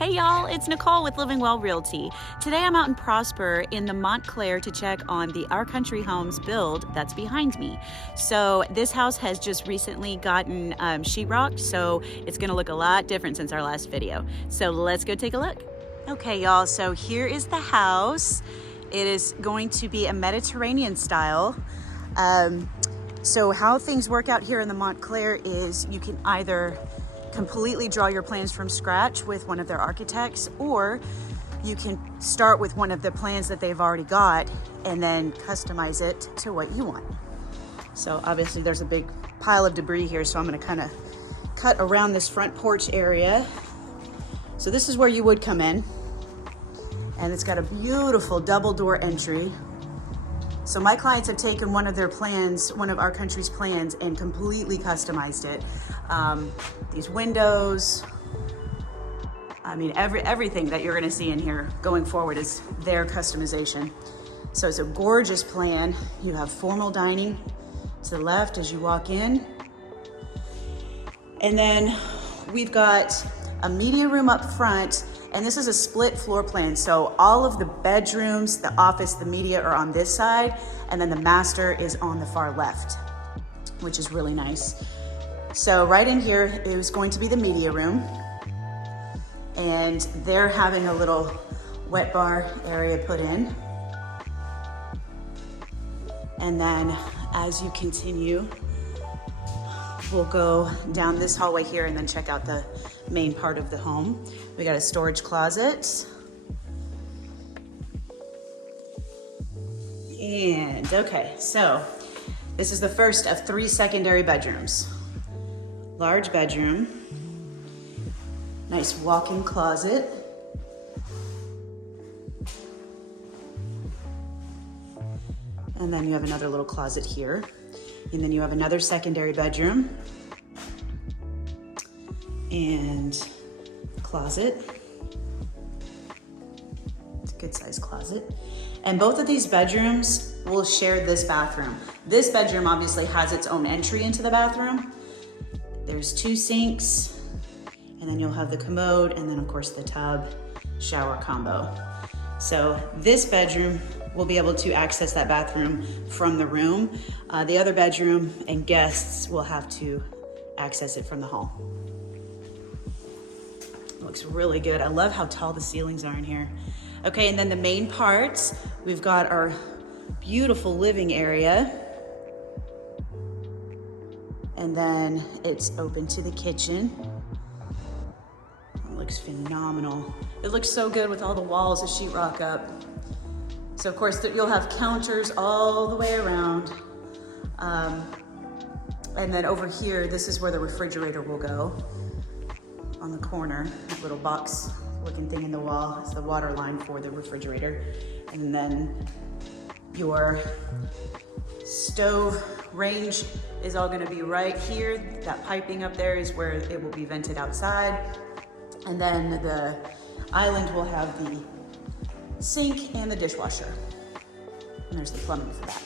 Hey y'all, it's Nicole with LivingWell Realty. Today I'm out in Prosper in the Montclair to check on the Our Country Homes build that's behind me. So this house has just recently gotten sheetrock, so it's gonna look a lot different since our last video. So let's go take a look. Okay y'all, so here is the house. It is going to be a Mediterranean style. So how things work out here in the Montclair is you can either completely draw your plans from scratch with one of their architects, or you can start with one of the plans that they've already got and then customize it to what you want. So obviously there's a big pile of debris here, so I'm gonna kind of cut around this front porch area. So this is where you would come in, and it's got a beautiful double door entry. So my clients have taken one of their plans, one of Our Country's plans, and completely customized it. These windows, I mean, everything that you're gonna see in here going forward is their customization. So it's a gorgeous plan. You have formal dining to the left as you walk in. And then we've got a media room up front, and this is a split floor plan. So all of the bedrooms, the office, the media are on this side, and then the master is on the far left, which is really nice. So right in here is going to be the media room, and they're having a little wet bar area put in. And then as you continue, we'll go down this hallway here and then check out the main part of the home. We got a storage closet. And okay, so this is the first of 3 secondary bedrooms. Large bedroom, nice walk-in closet. And then you have another little closet here. And then you have another secondary bedroom and closet. It's a good sized closet. And both of these bedrooms will share this bathroom. This bedroom obviously has its own entry into the bathroom. There's 2 sinks, and then you'll have the commode, and then of course the tub shower combo. So this bedroom will be able to access that bathroom from the room. The other bedroom and guests will have to access it from the hall. It looks really good. I love how tall the ceilings are in here. Okay, and then the main parts, we've got our beautiful living area. And then it's open to the kitchen. It looks phenomenal. It looks so good with all the walls of sheetrock up. So of course you'll have counters all the way around. And then over here, this is where the refrigerator will go. On the corner, that little box looking thing in the wall is the water line for the refrigerator. And then your stove range is all gonna be right here. That piping up there is where it will be vented outside. And then the island will have the sink and the dishwasher. And there's the plumbing for that.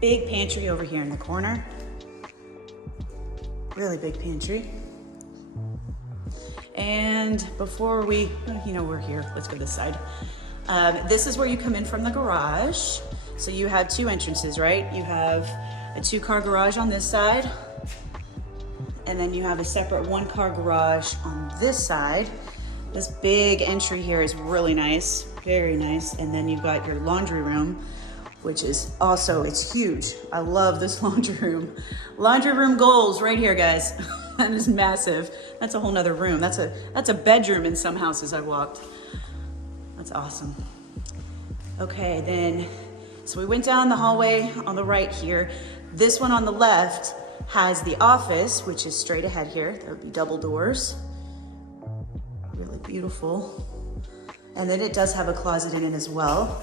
Big pantry over here in the corner. Really big pantry. And before we, we're here, let's go this side. This is where you come in from the garage. So you have 2 entrances, right? You have a 2-car garage on this side, and then you have a separate 1-car garage on this side. This big entry here is really nice, very nice. And then you've got your laundry room, which is also, it's huge. I love this laundry room. Laundry room goals right here, guys. That is massive. That's a whole nother room. That's a bedroom in some houses I've walked. That's awesome. Okay, then, so we went down the hallway on the right here. This one on the left has the office, which is straight ahead here. There would be double doors. Really beautiful. And then it does have a closet in it as well.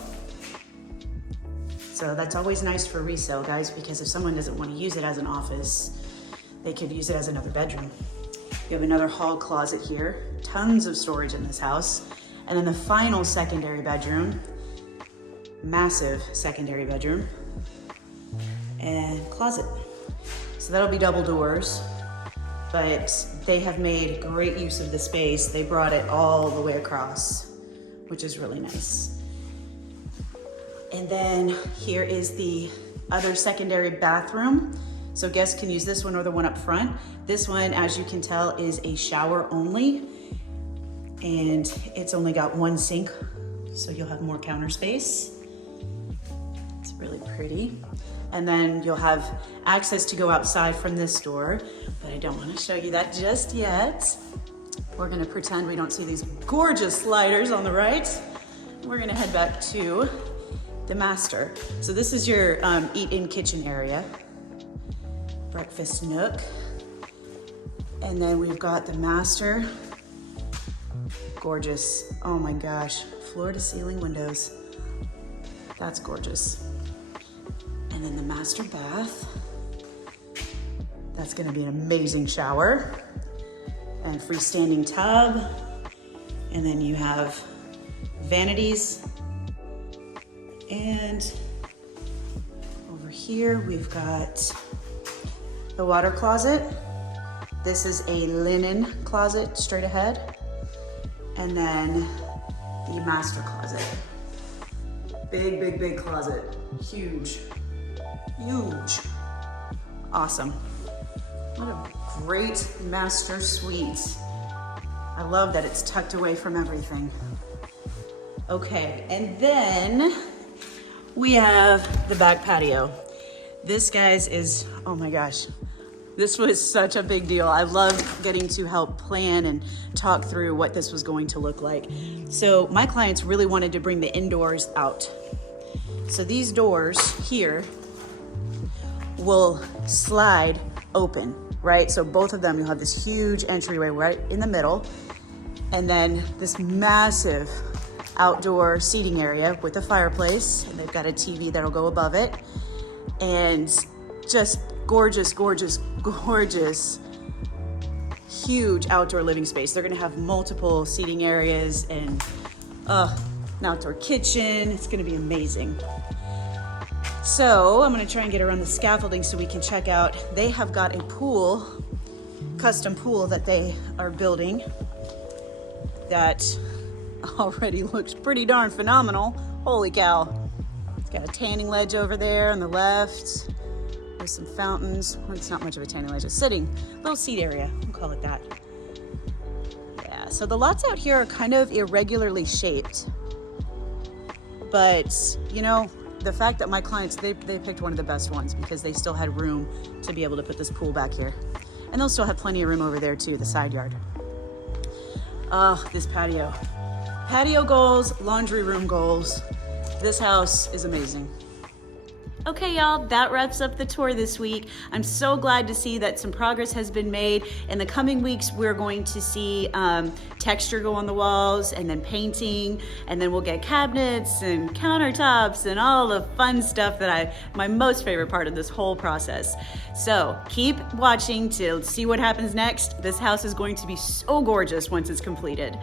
So that's always nice for resale, guys, because if someone doesn't want to use it as an office, they could use it as another bedroom. You have another hall closet here. Tons of storage in this house. And then the final secondary bedroom, massive secondary bedroom, and closet. So that'll be double doors. but they have made great use of the space. They brought it all the way across, which is really nice. And then here is the other secondary bathroom. So guests can use this one or the one up front. This one, as you can tell, is a shower only, and it's only got one sink, so you'll have more counter space. It's really pretty. And then you'll have access to go outside from this door, but I don't want to show you that just yet. We're gonna pretend we don't see these gorgeous sliders on the right. We're gonna head back to the master. So this is your eat-in kitchen area, breakfast nook. And then we've got the master. Gorgeous, oh my gosh, floor to ceiling windows. That's gorgeous. And then the master bath. That's gonna be an amazing shower. And freestanding tub. And then you have vanities. And over here, we've got the water closet. This is a linen closet straight ahead. And then the master closet. Big, big, big closet. Huge, huge. Awesome. What a great master suite. I love that it's tucked away from everything. Okay, and then we have the back patio. This, guys, is, oh my gosh, this was such a big deal. I loved getting to help plan and talk through what this was going to look like. So my clients really wanted to bring the indoors out. So these doors here will slide open, right? So both of them, you'll have this huge entryway right in the middle, and then this massive outdoor seating area with a fireplace. And they've got a TV that'll go above it. And just gorgeous, gorgeous, gorgeous, huge outdoor living space. They're gonna have multiple seating areas and an outdoor kitchen. It's gonna be amazing. So I'm gonna try and get around the scaffolding so we can check out. They have got a pool, custom pool that they are building that already looks pretty darn phenomenal. Holy cow. It's got a tanning ledge over there on the left with some fountains. Well, it's not much of a tanning ledge, it's sitting, little seat area, we'll call it that. Yeah, so the lots out here are kind of irregularly shaped. But, you know, the fact that my clients, they picked one of the best ones because they still had room to be able to put this pool back here. And they'll still have plenty of room over there too, the side yard. Oh, this patio. Patio goals, laundry room goals. This house is amazing. Okay, y'all, that wraps up the tour this week. I'm so glad to see that some progress has been made. In the coming weeks, we're going to see texture go on the walls, and then painting, and then we'll get cabinets and countertops and all the fun stuff that my most favorite part of this whole process. So keep watching to see what happens next. This house is going to be so gorgeous once it's completed.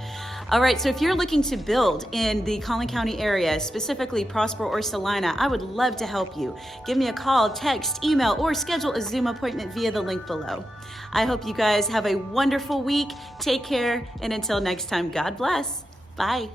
All right, so if you're looking to build in the Collin County area, specifically Prosper or Salina, I would love to help you. Give me a call, text, email, or schedule a Zoom appointment via the link below. I hope you guys have a wonderful week. Take care, and until next time, God bless. Bye.